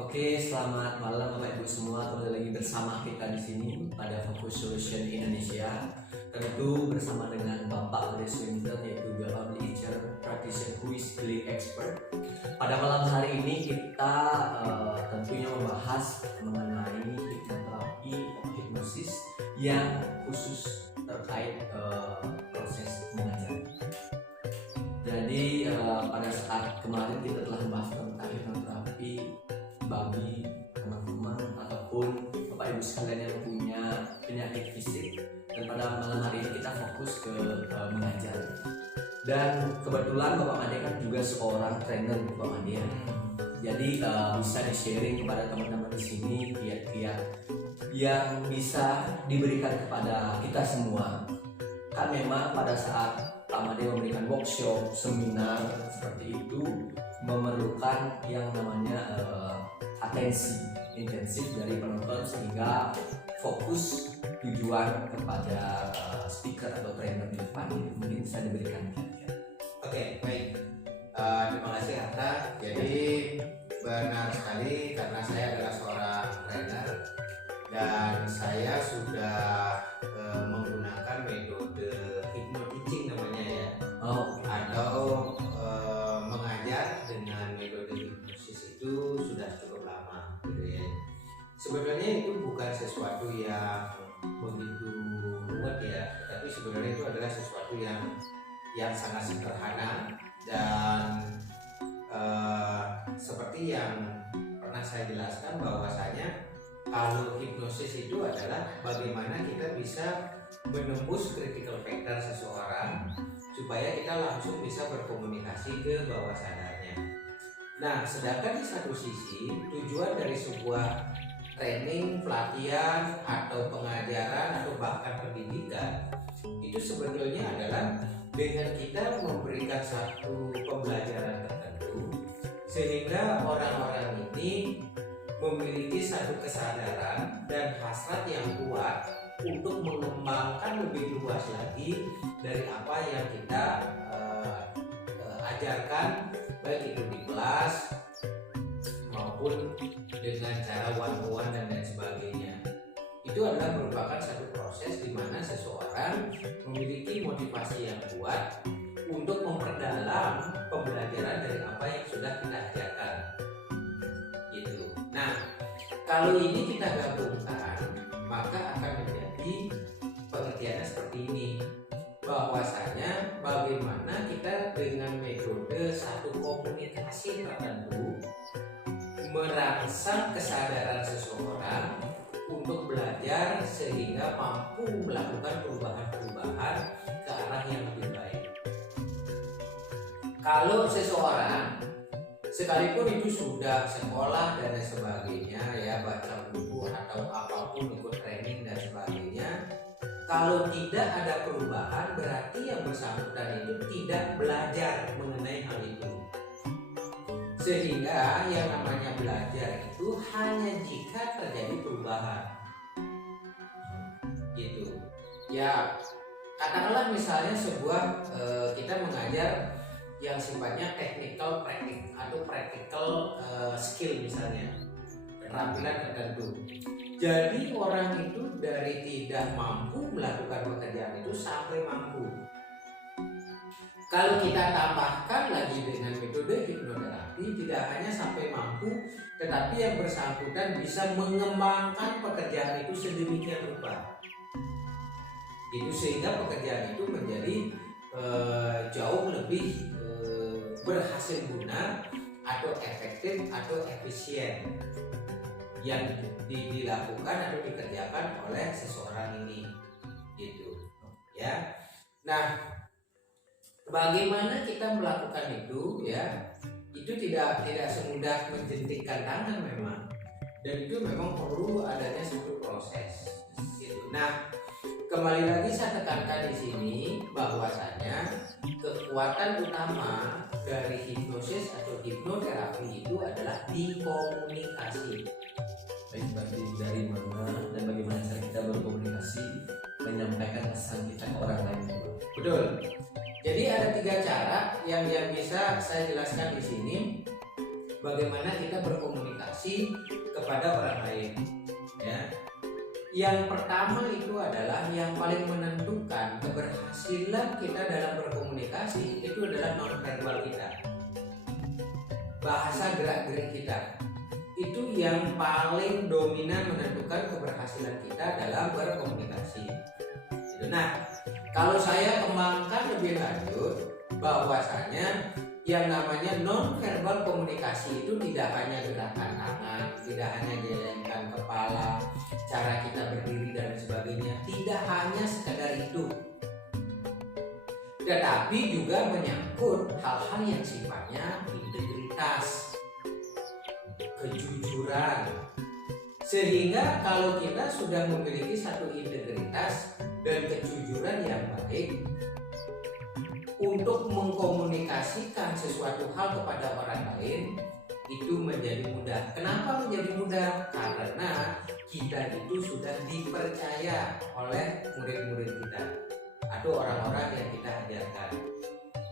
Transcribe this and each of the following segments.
Oke, selamat malam Bapak Ibu semua. Kembali lagi bersama kita di sini pada Focus Solution Indonesia. Tentu bersama dengan Bapak Ade Swinton, yaitu Public Teacher Practitioner who is Billing Expert. Pada malam hari ini kita tentunya membahas mengenai hipnoterapi atau hipnosis yang khusus terkait proses mengajar. Jadi pada saat kemarin kita telah membahas tentang hipnoterapi bagi teman-teman ataupun Bapak Ibu sekalian yang punya penyakit fisik, dan pada malam hari ini kita fokus ke mengajar. Dan kebetulan Bapak Made kan juga seorang trainer Bapak Made ya. Jadi bisa di-sharing kepada teman-teman di sini kiat-kiat yang bisa diberikan kepada kita semua. Kan memang pada saat Pak Made memberikan workshop, seminar seperti itu memerlukan yang namanya atensi intensif dari penonton sehingga fokus tujuan kepada speaker atau trainer di depan ini mungkin bisa diberikan kiat-kiat. Oke, baik. Terima kasih Arta. Jadi benar sekali karena saya adalah seorang trainer dan saya sudah menggunakan metode hypno-teaching namanya ya, atau mengajar dengan metode hipnosis itu sudah cukup lama gitu ya. Sebenarnya itu bukan sesuatu yang begitu rumit ya, tapi sebenarnya itu adalah sesuatu yang sangat sederhana dan seperti yang pernah saya jelaskan bahwasanya kalau hipnosis itu adalah bagaimana kita bisa menembus critical factor seseorang supaya kita langsung bisa berkomunikasi ke bawah sadarnya. Nah, sedangkan di satu sisi tujuan dari sebuah training, pelatihan, atau pengajaran, atau bahkan pendidikan itu sebetulnya adalah dengan kita memberikan satu pembelajaran tertentu sehingga orang-orang ini memiliki satu kesadaran dan hasrat yang kuat untuk mengembangkan lebih luas lagi dari apa yang kita ajarkan, baik itu di kelas maupun dengan cara one-on-one dan lain sebagainya. Itu adalah merupakan satu proses di mana seseorang memiliki motivasi yang kuat untuk memperdalam pembelajaran dari apa yang sudah kita ajarkan. Gitu. Nah, kalau ini kita gabungkan, maka akan menjadi pengertiannya seperti ini, bahwasanya bagaimana kita dengan metode satu komunikasi tertentu merangsang kesadaran seseorang untuk belajar sehingga mampu melakukan perubahan-perubahan ke arah yang lebih baik. Kalau seseorang sekalipun itu sudah sekolah dan lain sebagainya ya, baca buku atau apapun, ikut training dan sebagainya, kalau tidak ada perubahan berarti yang bersangkutan itu tidak belajar mengenai hal itu. Sehingga yang namanya belajar itu hanya jika terjadi perubahan gitu ya. Katakanlah misalnya sebuah kita mengajar yang sifatnya technical praktik atau practical skill, misalnya keterampilan tertentu. Jadi orang itu dari tidak mampu melakukan pekerjaan itu sampai mampu. Kalau kita tambahkan lagi dengan metode hipnoterapi, tidak hanya sampai mampu, tetapi yang bersangkutan bisa mengembangkan pekerjaan itu sedemikian rupa. Itu sehingga pekerjaan itu menjadi jauh lebih berhasil guna atau efektif atau efisien yang dilakukan atau dikerjakan oleh seseorang ini, gitu ya. Nah, bagaimana kita melakukan itu ya? Itu tidak semudah menjentikkan tangan memang, dan itu memang perlu adanya satu proses. Gitu. Nah, kembali lagi saya tekankan di sini bahwasanya kekuatan utama dari hipnosis atau hipnoterapi itu adalah di komunikasi. Baik, berarti dari mana dan bagaimana cara kita berkomunikasi menyampaikan pesan kita ke orang lain. Betul. Jadi ada 3 cara yang bisa saya jelaskan di sini. bagaimana kita berkomunikasi kepada orang lain. Ya. Yang pertama itu adalah yang paling menentukan keberhasilan kita dalam berkomunikasi itu adalah nonverbal kita. Bahasa gerak-gerik kita. Itu yang paling dominan menentukan keberhasilan kita dalam berkomunikasi. Nah, kalau saya kembangkan lebih lanjut bahwasanya yang namanya nonverbal komunikasi itu tidak hanya gerakan tangan, tidak hanya gelengkan kepala, cara kita berdiri dan sebagainya, tidak hanya sekedar itu, tetapi juga menyangkut hal-hal yang sifatnya integritas, kejujuran. Sehingga kalau kita sudah memiliki satu integritas dan kejujuran yang baik untuk mengkomunikasikan sesuatu hal kepada orang lain, itu menjadi mudah. Kenapa menjadi mudah? Karena kita itu sudah dipercaya oleh murid-murid kita atau orang-orang yang kita ajarkan.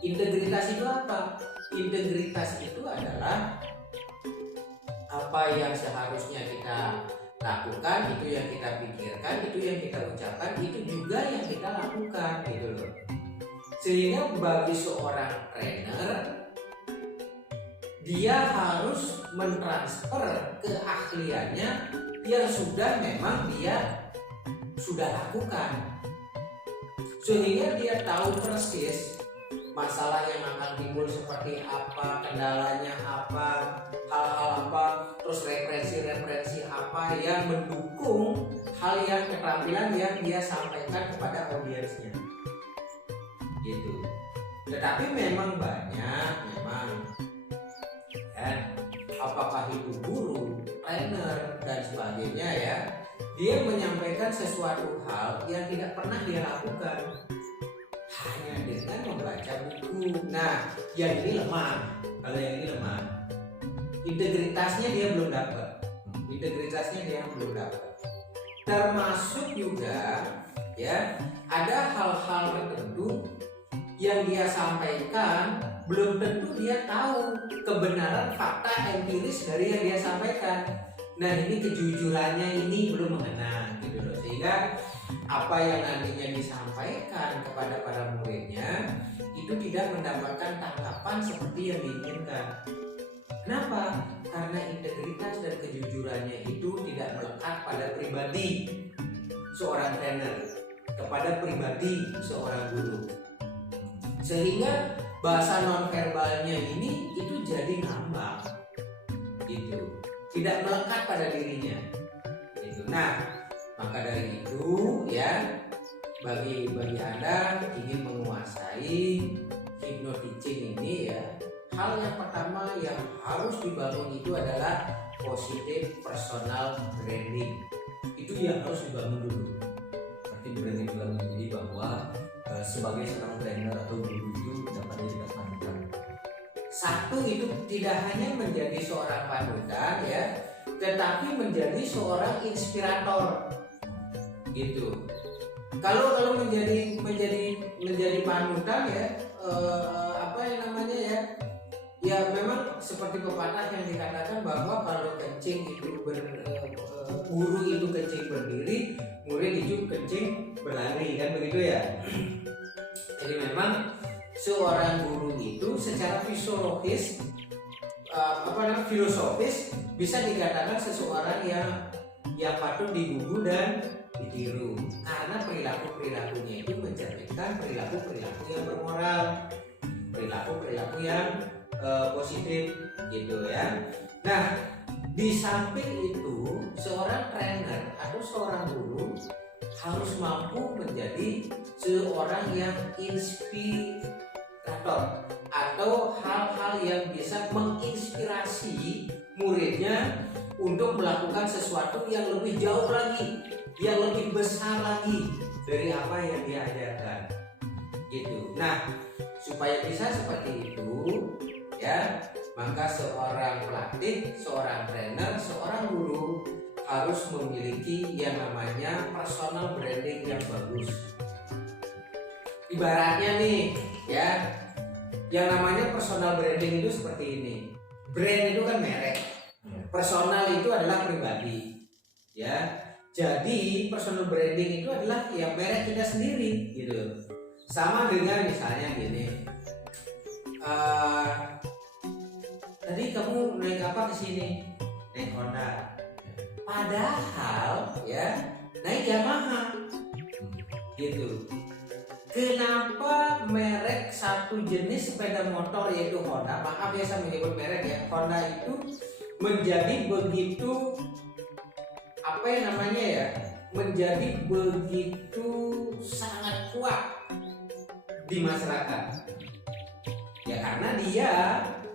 Integritas itu apa? Integritas itu adalah apa yang seharusnya kita lakukan, itu yang kita pikirkan, itu yang kita ucapkan, itu juga yang kita lakukan, gitu loh. Sehingga bagi seorang trainer, dia harus mentransfer keahliannya yang sudah memang dia sudah lakukan, sehingga dia tahu persis masalah yang akan timbul seperti apa, kendalanya apa, hal-hal apa, terus referensi-referensi apa yang mendukung hal yang keterampilan yang dia sampaikan kepada audiensnya. Gitu. Tetapi memang banyak, ya, apakah itu guru, trainer dan sebagainya ya, dia menyampaikan sesuatu hal yang tidak pernah dia lakukan hanya dengan membaca buku. Nah, yang ini lemah. Kalau yang ini lemah, integritasnya dia belum dapat. Termasuk juga ya, ada hal-hal tertentu yang dia sampaikan belum tentu dia tahu kebenaran fakta empiris dari yang dia sampaikan. Nah, ini kejujurannya ini belum mengena, gitu loh. Sehingga apa yang nantinya disampaikan kepada para muridnya itu tidak mendapatkan tanggapan seperti yang diinginkan. Kenapa? Karena integritas dan kejujurannya itu tidak melekat pada pribadi seorang trainer kepada pribadi seorang guru. Sehingga bahasa nonverbalnya ini itu jadi ngambang, gitu, tidak melekat pada dirinya, gitu. Nah, maka dari itu ya, bagi Anda ingin menguasai hypnoteaching ini ya, hal yang pertama yang harus dibangun itu adalah positive personal branding. Itu yang harus dibangun dulu. Berarti branding dalam diri bahwa sebagai seorang trainer atau guru itu dapat dijadikan panutan. Satu, itu tidak hanya menjadi seorang panutan ya, tetapi menjadi seorang inspirator, gitu. Kalau menjadi panutan ya, apa yang namanya ya, ya memang seperti pepatah yang dikatakan bahwa kalau kencing itu guru itu kencing berdiri, murid itu kencing berlari, kan begitu ya. Jadi memang seorang guru itu secara filosofis bisa dikatakan seseorang yang patut digugu dan ditiru, karena perilakunya itu mencerminkan perilaku yang bermoral, perilaku yang positif, gitu ya. Nah, di samping itu seorang trainer atau seorang guru harus mampu menjadi seorang yang inspirator atau hal-hal yang bisa menginspirasi muridnya untuk melakukan sesuatu yang lebih jauh lagi, yang lebih besar lagi dari apa yang dia ajarkan, gitu. Nah, supaya bisa seperti itu ya, maka seorang pelatih, seorang trainer, seorang guru harus memiliki yang namanya personal branding yang bagus. Ibaratnya nih ya, yang namanya personal branding itu seperti ini. brand itu kan merek, personal itu adalah pribadi, ya. Jadi personal branding itu adalah ya merek kita sendiri gitu. Sama dengan misalnya gini, tadi kamu naik apa ke sini? Naik Honda. Padahal ya naik Yamaha gitu. Kenapa merek satu jenis sepeda motor yaitu Honda, maaf ya saya menyebut merek ya, Honda itu menjadi begitu apa yang namanya ya, menjadi begitu sangat kuat di masyarakat ya, karena dia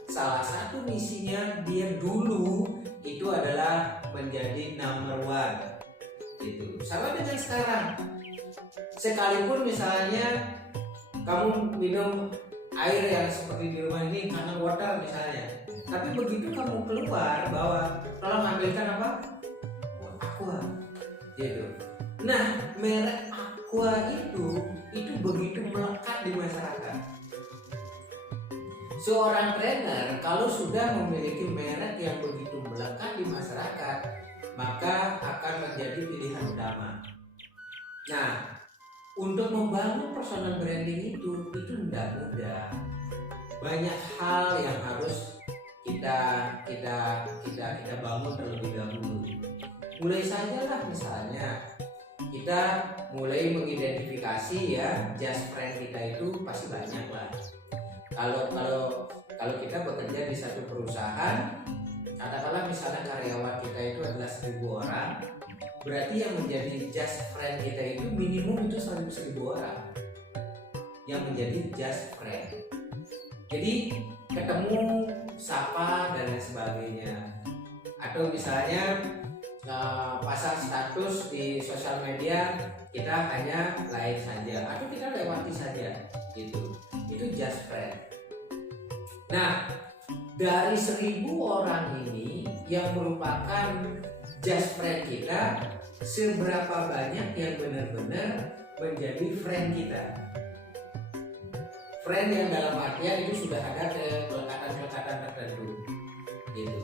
salah satu misinya dia dulu itu adalah menjadi number one gitu. Sama dengan sekarang, sekalipun misalnya kamu minum air yang seperti di rumah ini karena water misalnya, tapi begitu kamu keluar bahwa tolong ambilkan apa? Aqua gitu. Nah, merek Aqua itu begitu melekat di masyarakat. Seorang trainer kalau sudah memiliki merek yang begitu melekat di masyarakat, maka akan menjadi pilihan utama. Nah, untuk membangun personal branding itu tidak mudah. Banyak hal yang harus kita bangun terlebih dahulu. Mulai saja lah, misalnya kita mulai mengidentifikasi ya just friend kita itu pasti banyak lah. Kalau kita bekerja di satu perusahaan, katakanlah misalnya karyawan kita itu adalah 1.000 orang, berarti yang menjadi just friend kita itu minimum itu 1.000 orang yang menjadi just friend. Jadi ketemu, sapa dan lain sebagainya. Atau misalnya pasang status di sosial media, kita hanya like saja atau kita lewati saja gitu. Itu just friend. Nah, dari 1.000 orang ini yang merupakan just friend kita, seberapa banyak yang benar-benar menjadi friend kita? Friend yang dalam artian itu sudah ada kelekatan-kelekatan tertentu gitu.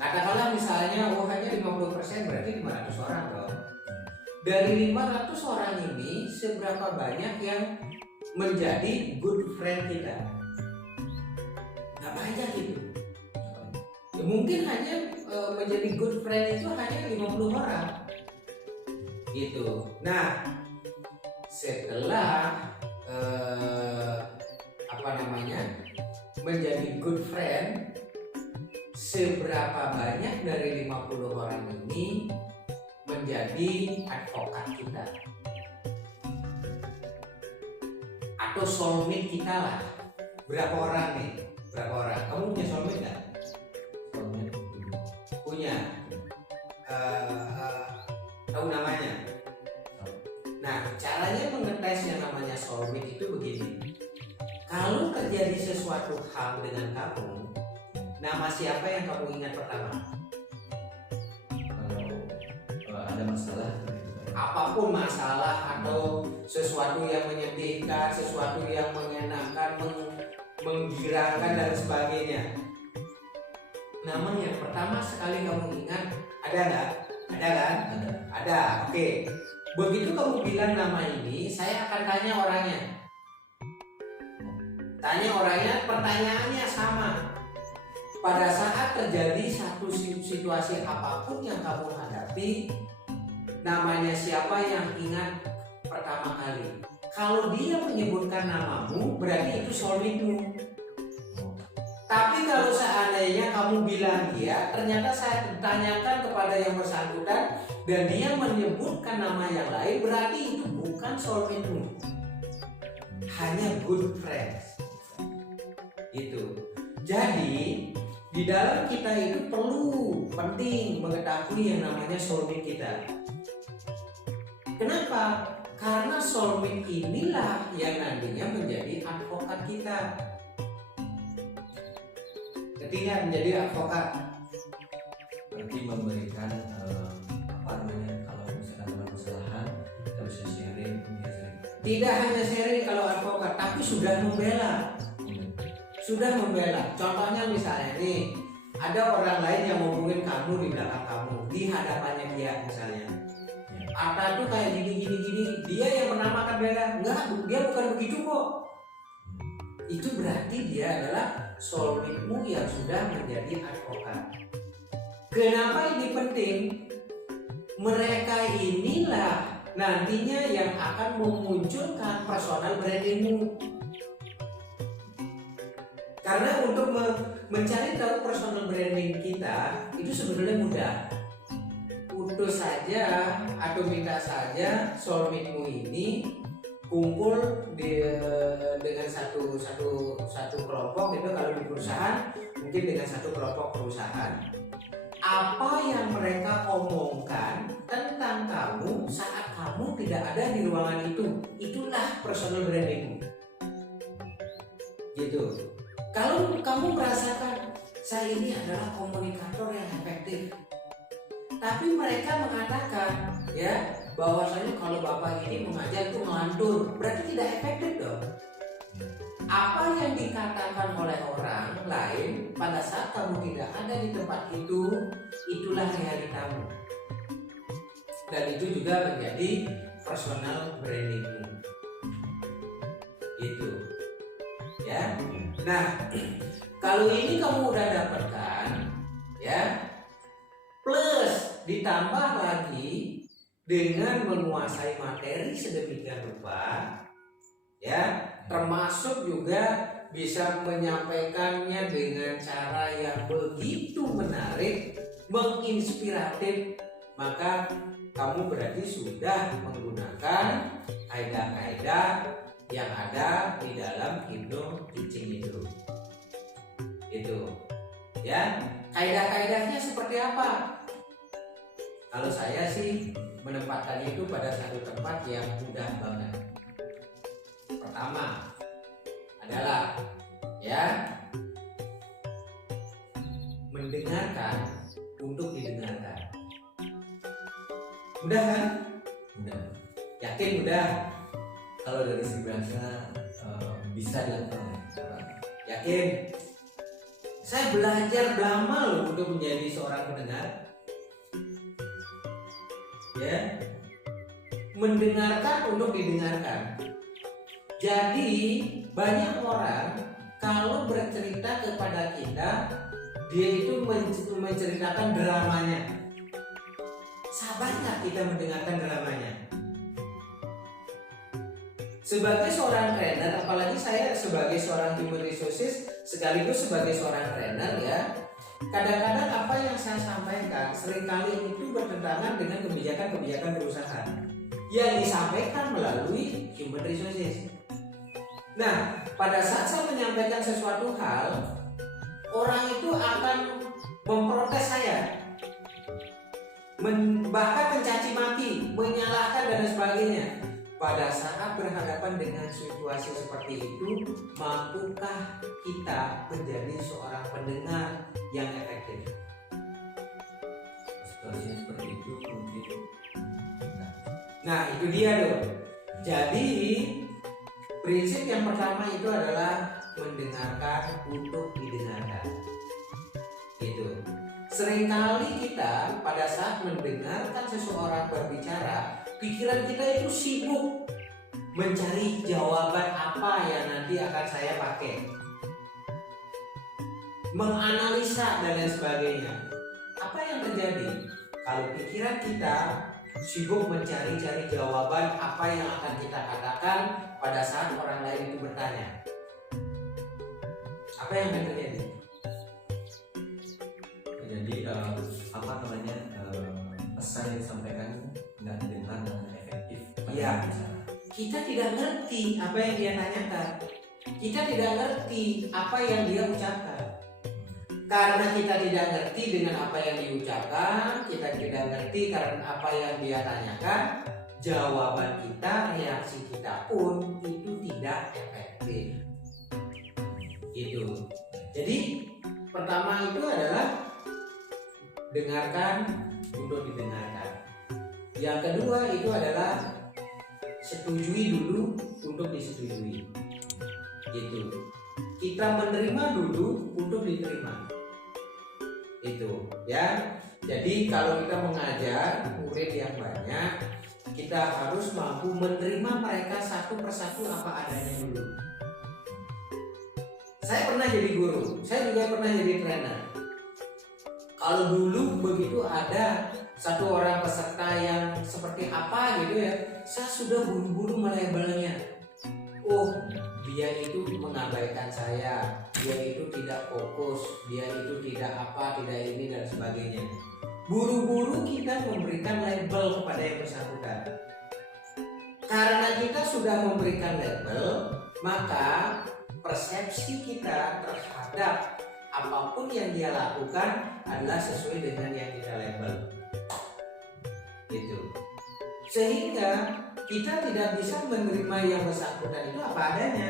Katakanlah misalnya hanya 50%, berarti 500 orang dong. Dari 500 orang ini seberapa banyak yang menjadi good friend kita? Gak banyak itu. Ya, mungkin hanya menjadi good friend itu hanya 50 orang gitu. Nah, setelah menjadi good friend, seberapa banyak dari 50 orang ini menjadi advokat kita atau soulmate kita lah? Berapa orang nih? Berapa orang? Kamu punya soulmate nggak? Soulmate Punya. Tahu namanya? Nah, caranya mengetes yang namanya soulmate itu begini. Kalau terjadi sesuatu hal dengan kamu, nama siapa yang kamu ingat pertama? Kalau ada masalah, Apapun masalah atau sesuatu yang menyedihkan, sesuatu yang menyenangkan, menggirangkan dan sebagainya, nama yang pertama sekali kamu ingat ada nggak? Ada kan? Ada. Oke. Begitu kamu bilang nama ini, saya akan tanya orangnya. Pertanyaannya sama. Pada saat terjadi satu situasi apapun yang kamu hadapi, namanya siapa yang ingat pertama kali? Kalau dia menyebutkan namamu, berarti itu soulmate-mu. Tapi kalau seandainya kamu bilang dia, ternyata saya tanyakan kepada yang bersangkutan dan dia menyebutkan nama yang lain, berarti itu bukan soulmate-mu, hanya good friends. Itu. Jadi di dalam kita itu penting mengetahui yang namanya soulmate kita. Kenapa? Karena soulmate inilah yang nantinya menjadi advokat kita. Ketika menjadi advokat, berarti memberikan kalau misalkan ada kesalahan kita bisa sharing. tidak hanya sharing kalau advokat, tapi sudah membela. Contohnya misalnya nih, ada orang lain yang ngomongin kamu di belakang kamu, di hadapannya dia misalnya. Ata tuh kayak gini, dia yang menamakan beda. Enggak, dia bukan begitu kok. Itu berarti dia adalah soulmate-mu yang sudah menjadi advokat. Kenapa ini penting? Mereka inilah nantinya yang akan memunculkan personal brandingmu. Karena untuk mencari tahu personal branding kita itu sebenarnya mudah. Utus saja atau minta saja soulmate-mu ini kumpul dengan satu kelompok itu, kalau di perusahaan mungkin dengan satu kelompok perusahaan. Apa yang mereka omongkan tentang kamu saat kamu tidak ada di ruangan itu, itulah personal brandingmu. Gitu. Kalau kamu merasakan saya ini adalah komunikator yang efektif, tapi mereka mengatakan ya bahwasanya kalau bapak ini mengajar itu ngelantur, berarti tidak efektif dong. Apa yang dikatakan oleh orang lain pada saat kamu tidak ada di tempat itu, itulah realitamu. Dan itu juga menjadi personal brandingmu. Itu. Ya. Nah, kalau ini kamu udah dapatkan, ya, plus ditambah lagi dengan menguasai materi sedemikian rupa, ya, termasuk juga bisa menyampaikannya dengan cara yang begitu menarik, menginspiratif, maka kamu berarti sudah menggunakan kaidah-kaidah yang ada di dalam hypno teaching itu. Ya, kaidah-kaidahnya seperti apa? Kalau saya sih menempatkannya itu pada satu tempat yang mudah banget. Pertama adalah ya mendengarkan untuk didengarkan. Mudah kan? Mudah. Yakin mudah? Kalau dari segi bahasa bisa dilakukan. Yakin? Saya belajar lama loh untuk menjadi seorang pendengar. Ya, mendengarkan untuk didengarkan. Jadi banyak orang kalau bercerita kepada kita, dia itu menceritakan dramanya. Sabar nggak kita mendengarkan dramanya? Sebagai seorang trainer, apalagi saya sebagai seorang human resources sekaligus sebagai seorang trainer ya, kadang-kadang apa yang saya sampaikan seringkali itu bertentangan dengan kebijakan-kebijakan perusahaan yang disampaikan melalui human resources. Nah, pada saat saya menyampaikan sesuatu hal, orang itu akan memprotes saya, bahkan mencaci maki, menyalahkan dan sebagainya. Pada saat berhadapan dengan situasi seperti itu, mampukah kita menjadi seorang pendengar yang efektif? Situasinya seperti itu mungkin. Nah, itu dia dong. Jadi prinsip yang pertama itu adalah mendengarkan untuk didengarkan. Itu. Seringkali kita pada saat mendengarkan seseorang berbicara, pikiran kita itu sibuk mencari jawaban apa yang nanti akan saya pakai, menganalisa dan lain sebagainya. Apa yang terjadi kalau pikiran kita sibuk mencari-cari jawaban apa yang akan kita katakan pada saat orang lain itu bertanya? Apa yang akan terjadi? Jadi pesan yang disampaikan nggak didengar dengan efektif. Iya. Kita tidak ngerti apa yang dia tanyakan. Kita tidak ngerti apa yang dia ucapkan. Karena kita tidak ngerti dengan apa yang diucapkan, kita tidak ngerti karena apa yang dia tanyakan, jawaban kita, reaksi kita pun itu tidak efektif. Itu. Jadi pertama itu adalah dengarkan untuk didengarkan. Yang kedua itu adalah setujui dulu untuk disetujui. Gitu. Kita menerima dulu untuk diterima. Itu ya. Jadi kalau kita mengajar murid yang banyak, kita harus mampu menerima mereka satu persatu apa adanya dulu. Saya pernah jadi guru, saya juga pernah jadi trainer. Kalau dulu begitu ada satu orang peserta yang seperti apa gitu ya, saya sudah buru-buru melabelnya. Oh, dia itu mengabaikan saya, dia itu tidak fokus, dia itu tidak apa, tidak ini dan sebagainya. Buru-buru kita memberikan label kepada yang bersangkutan. Karena kita sudah memberikan label, maka persepsi kita terhadap apapun yang dia lakukan adalah sesuai dengan yang kita label. Gitu. Sehingga kita tidak bisa menerima yang bersangkutan itu apa adanya.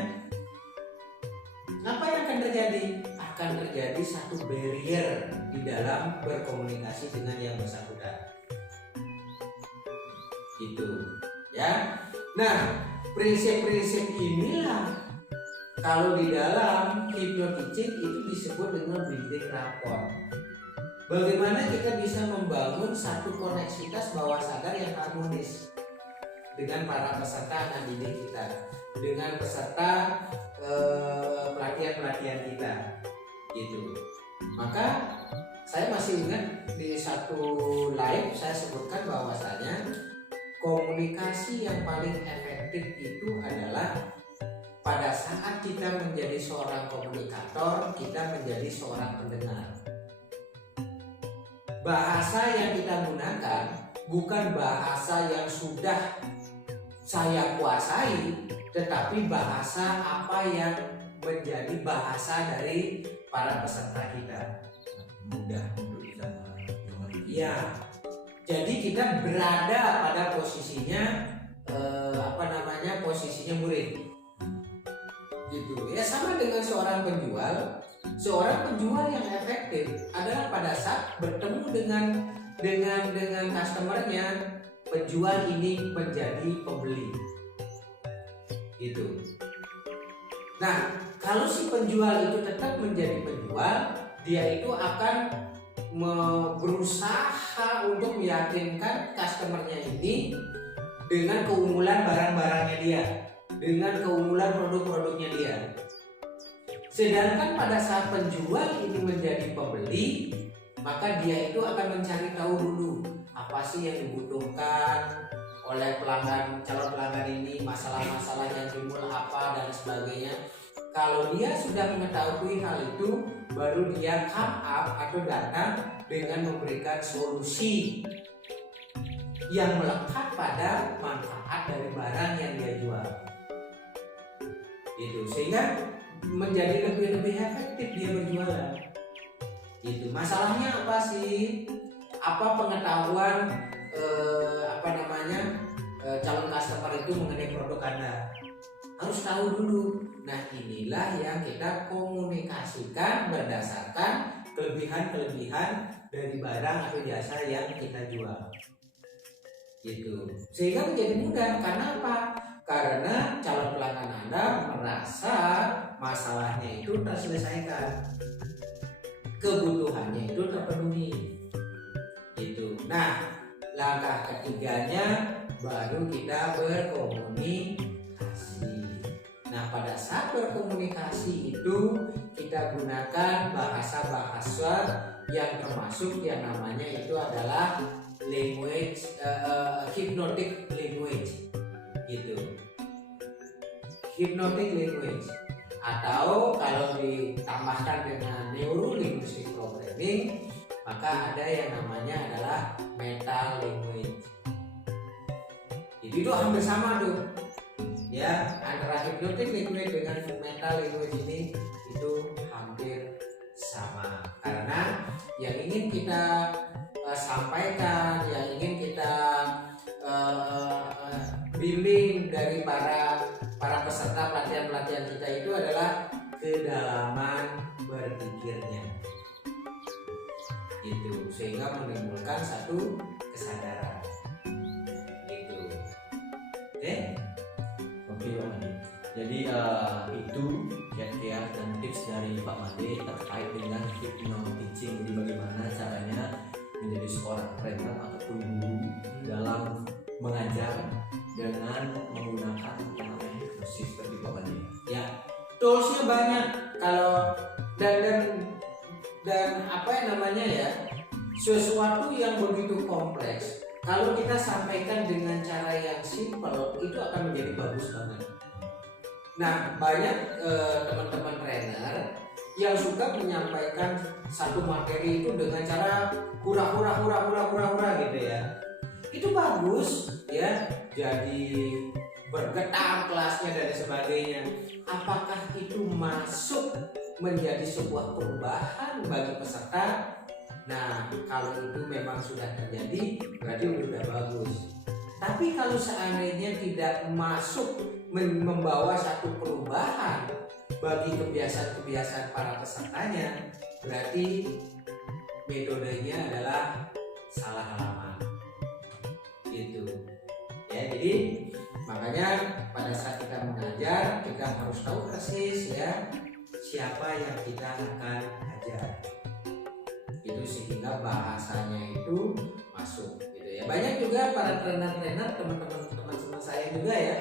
Apa yang akan terjadi? Akan terjadi satu barrier di dalam berkomunikasi dengan yang bersangkutan. Gitu. Ya. Nah, prinsip-prinsip inilah kalau di dalam hipnotisik itu disebut dengan building rapport. Bagaimana kita bisa membangun satu koneksitas bawah sadar yang harmonis dengan para peserta anak didik kita, dengan peserta pelatihan-pelatihan kita, gitu. Maka saya masih ingat di satu live saya sebutkan bahwasanya komunikasi yang paling efektif itu adalah pada saat kita menjadi seorang komunikator, kita menjadi seorang pendengar. Bahasa yang kita gunakan bukan bahasa yang sudah saya kuasai, tetapi bahasa apa yang menjadi bahasa dari para peserta kita. Mudah untuk bisa mengerti. Ya, jadi kita berada pada posisinya posisinya murid. Gitu. Ya sama dengan seorang penjual. Seorang penjual yang efektif adalah pada saat bertemu dengan customernya, penjual ini menjadi pembeli. Gitu. Nah, kalau si penjual itu tetap menjadi penjual, dia itu akan berusaha untuk meyakinkan customernya ini dengan keunggulan barang-barangnya dia, dengan keunggulan produk-produknya dia. Sedangkan pada saat penjual ini menjadi pembeli, maka dia itu akan mencari tahu dulu apa sih yang dibutuhkan oleh pelanggan, calon pelanggan ini, masalah-masalah yang timbul apa dan sebagainya. Kalau dia sudah mengetahui hal itu, baru dia come up atau datang dengan memberikan solusi yang melekat pada manfaat dari barang yang dia jual. Itu sehingga menjadi lebih efektif dia berjualan. Itu masalahnya apa sih? Apa pengetahuan calon customer itu mengenai produk Anda? Harus tahu dulu. Nah, inilah yang kita komunikasikan berdasarkan kelebihan-kelebihan dari barang atau jasa yang kita jual. Gitu. Sehingga menjadi mudah. Karena apa? Karena calon pelanggan Anda merasa masalahnya itu terselesaikan, kebutuhannya itu terpenuhi. Gitu. Nah, langkah ketiganya baru kita berkomunikasi. Nah, pada saat berkomunikasi itu kita gunakan bahasa-bahasa yang termasuk yang namanya itu adalah language, hypnotic language, gitu. Hypnotic language, atau kalau ditambahkan dengan neuro linguistic programming, maka ada yang namanya adalah meta language. Itu hampir sama tuh, ya, antara hypnotic language dengan meta language ini itu hampir sama, karena yang ingin kita sampaikan, yang ingin kita bimbing dari para peserta pelatihan kita itu adalah kedalaman berpikirnya, itu sehingga menimbulkan satu kesadaran. Oke, Pak Adi. Jadi itu kiat-kiat dan tips dari Pak Made terkait dengan hypnoteaching. Jadi bagaimana caranya menjadi seorang trainer ataupun guru dalam mengajar dengan menggunakan yang namanya hipnosis seperti Pak Made. Ya, toolsnya banyak. Kalau dan apa yang namanya ya, sesuatu yang begitu kompleks, kalau kita sampaikan dengan cara yang simple itu akan menjadi bagus banget. Nah, banyak teman-teman trainer yang suka menyampaikan satu materi itu dengan cara hura-hura gitu ya. Itu bagus ya, jadi bergetar kelasnya dan sebagainya. Apakah itu masuk menjadi sebuah perubahan bagi peserta? Nah, kalau itu memang sudah terjadi, berarti udah bagus. Tapi kalau seandainya tidak masuk membawa satu perubahan bagi kebiasaan-kebiasaan para pesertanya, berarti metodenya adalah salah alamat. Gitu. Ya, jadi makanya pada saat kita mengajar, kita harus tahu persis ya siapa yang kita akan ajar. Itu sehingga bahasanya itu masuk gitu ya. Banyak juga para trainer-trainer, teman-teman saya juga ya,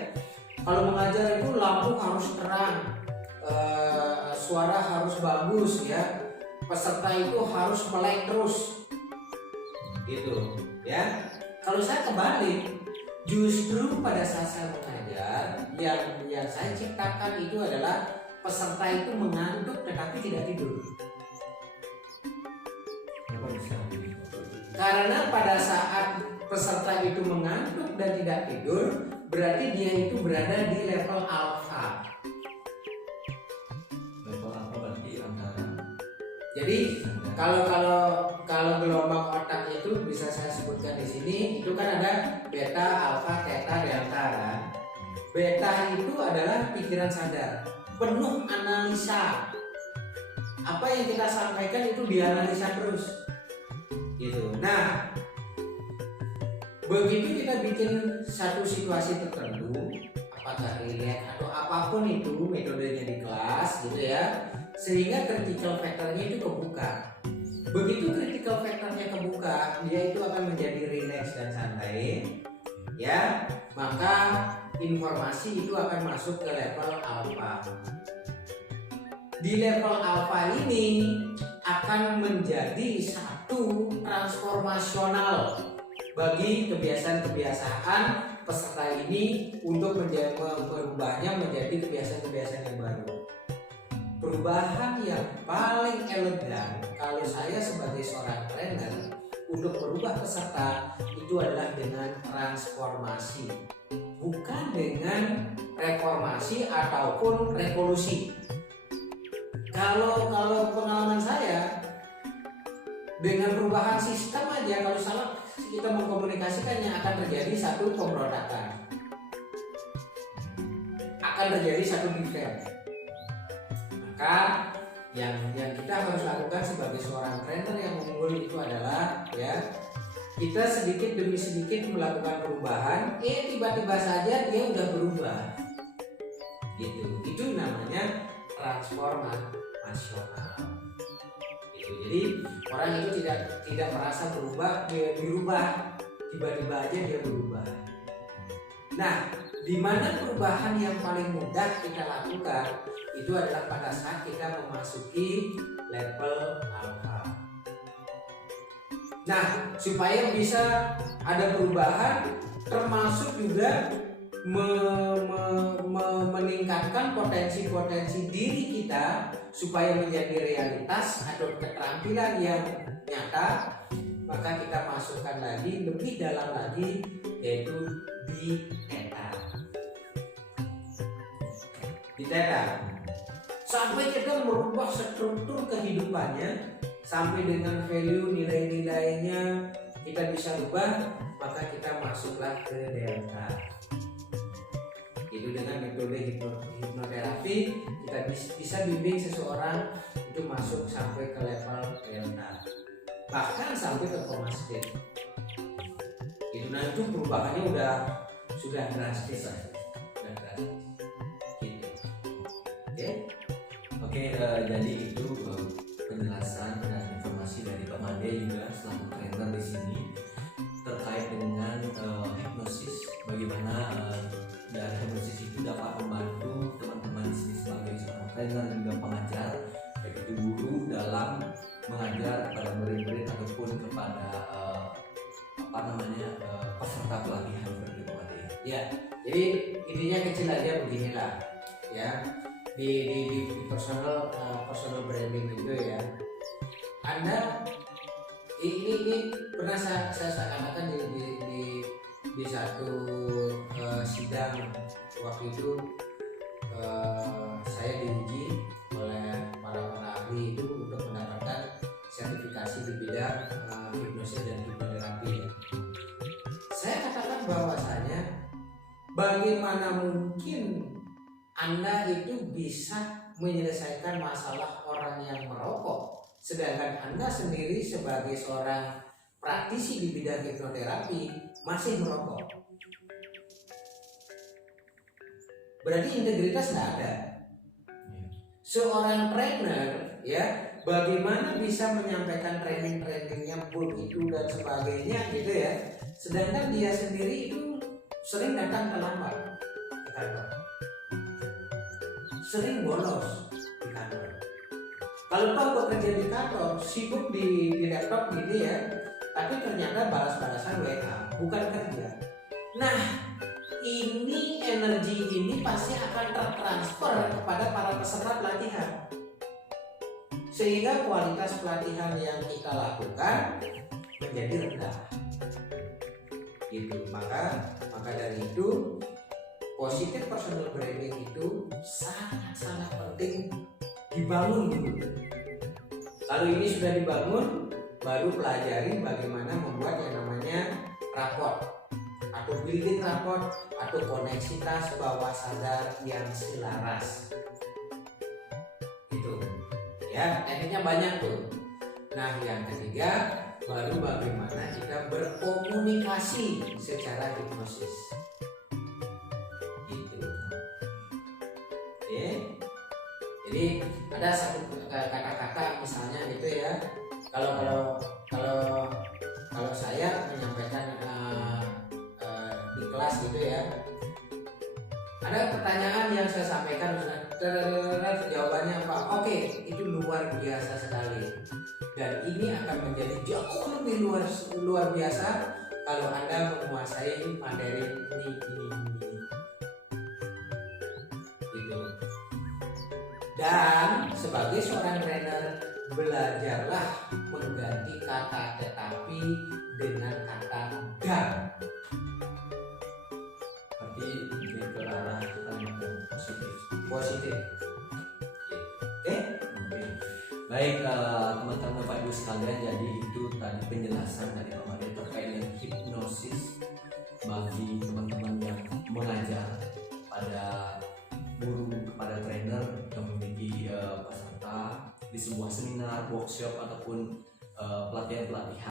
kalau mengajar itu lampu harus terang, suara harus bagus ya, peserta itu harus melek terus gitu ya. Kalau saya kebalik, justru pada saat saya mengajar, yang saya ciptakan itu adalah peserta itu mengantuk tetapi tidak tidur. Karena pada saat peserta itu mengantuk dan tidak tidur, berarti dia itu berada di level alfa. Level apa berarti antara? Jadi kalau gelombang otak itu bisa saya sebutkan di sini, itu kan ada beta, alfa, theta, delta kan. Beta itu adalah pikiran sadar, penuh analisa. Apa yang kita sampaikan itu dianalisa terus. Gitu. Nah, begitu kita bikin satu situasi tertentu, apakah relate atau apapun itu metodenya di kelas gitu ya, sehingga critical factor-nya itu kebuka. Begitu critical factor-nya kebuka, dia itu akan menjadi relax dan santai ya, maka informasi itu akan masuk ke level alpha. Di level alpha ini akan menjadi satu transformasional bagi kebiasaan-kebiasaan peserta ini untuk merubahnya menjadi kebiasaan-kebiasaan yang baru. Perubahan yang paling elegan kalau saya sebagai seorang trainer untuk merubah peserta itu adalah dengan transformasi, bukan dengan reformasi ataupun revolusi. Kalau pengalaman saya dengan perubahan sistem aja, kalau salah kita mengkomunikasikannya akan terjadi satu pemberontakan, akan terjadi satu defense. Maka yang kita harus lakukan sebagai seorang trainer yang unggul itu adalah ya, kita sedikit demi sedikit melakukan perubahan, tiba-tiba saja dia udah berubah. Gitu. Itu namanya transformasional. Gitu. Jadi orang itu tidak merasa berubah, dirubah, tiba-tiba aja dia berubah. Nah, di mana perubahan yang paling mudah kita lakukan itu adalah pada saat kita memasuki level alpha. Nah, supaya bisa ada perubahan, termasuk juga meningkatkan potensi-potensi diri kita supaya menjadi realitas atau keterampilan yang nyata, maka kita masukkan lagi lebih dalam lagi, yaitu di theta. Di theta sampai kita merubah struktur kehidupannya, sampai dengan value nilai-nilainya kita bisa rubah, maka kita masuklah ke delta. Itu dengan metode hipnoterapi kita bisa bimbing seseorang itu masuk sampai ke level delta, bahkan sampai ke coma state. Itu nah itu perubahannya sudah drastis. Gitu. Oke. Oke, jadi itu penjelasan dan informasi dari Pak Made juga selaku trainer di sini terkait dengan hipnosis. Bagaimana dari hipnosis itu dapat membantu teman-teman di sini sebagai seorang trainer dan juga pengajar, baik itu guru dalam mengajar kepada murid-murid ataupun kepada peserta pelatihan seperti itu, Pak Made. Ya, jadi intinya kecil aja beginilah ya, di personal branding itu ya, Anda ini pernah saya katakan di satu sidang waktu itu, saya diuji oleh para ahli itu untuk mendapatkan sertifikasi di bidang hipnosis dan hipnoterapi ya. Saya katakan bahwasanya bagaimana mungkin Anda itu bisa menyelesaikan masalah orang yang merokok, sedangkan Anda sendiri sebagai seorang praktisi di bidang hipnoterapi masih merokok. Berarti integritas nggak ada. Seorang trainer ya, bagaimana bisa menyampaikan training-trainingnya begitu dan sebagainya gitu ya, sedangkan dia sendiri itu sering datang terlambat ke kantor, sering bolos di kantor. Kalau tahu bekerja di kantor, sibuk di laptop gini ya, tapi ternyata balas-balasan WA, bukan kerja. Nah, ini energi ini pasti akan tertransfer kepada para peserta pelatihan, sehingga kualitas pelatihan yang kita lakukan menjadi rendah. Gitu. Maka dari itu positif personal branding itu sangat penting dibangun dulu. Kalau ini sudah dibangun, baru pelajari bagaimana membuat yang namanya raport atau building raport atau koneksitas bawah sadar yang selaras. Itu ya, tekniknya banyak tuh. Nah, yang ketiga baru bagaimana kita berkomunikasi secara hipnosis. Gitu. Oke. Jadi ada satu kata-kata misalnya gitu ya. Kalau saya menyampaikan di kelas gitu ya, ada pertanyaan yang saya sampaikan, jawabannya apa? Oke, itu luar biasa sekali. Dan ini akan menjadi jauh lebih luar biasa kalau Anda menguasai materi ini. Gitu. Dan sebagai seorang trainer, belajarlah mengganti kata tetapi dengan kata dan. Berarti lebih ke arah kalimat positif. Positif. Oke? Oke. Baik, teman-teman Bapak Ibu sekalian, jadi itu tadi penjelasan dari Pak Made terkait dengan hipnosis bagi teman-teman yang mengajar pada guru, kepada trainer yang memiliki peserta di sebuah seminar, workshop ataupun pelatihan-pelatihan.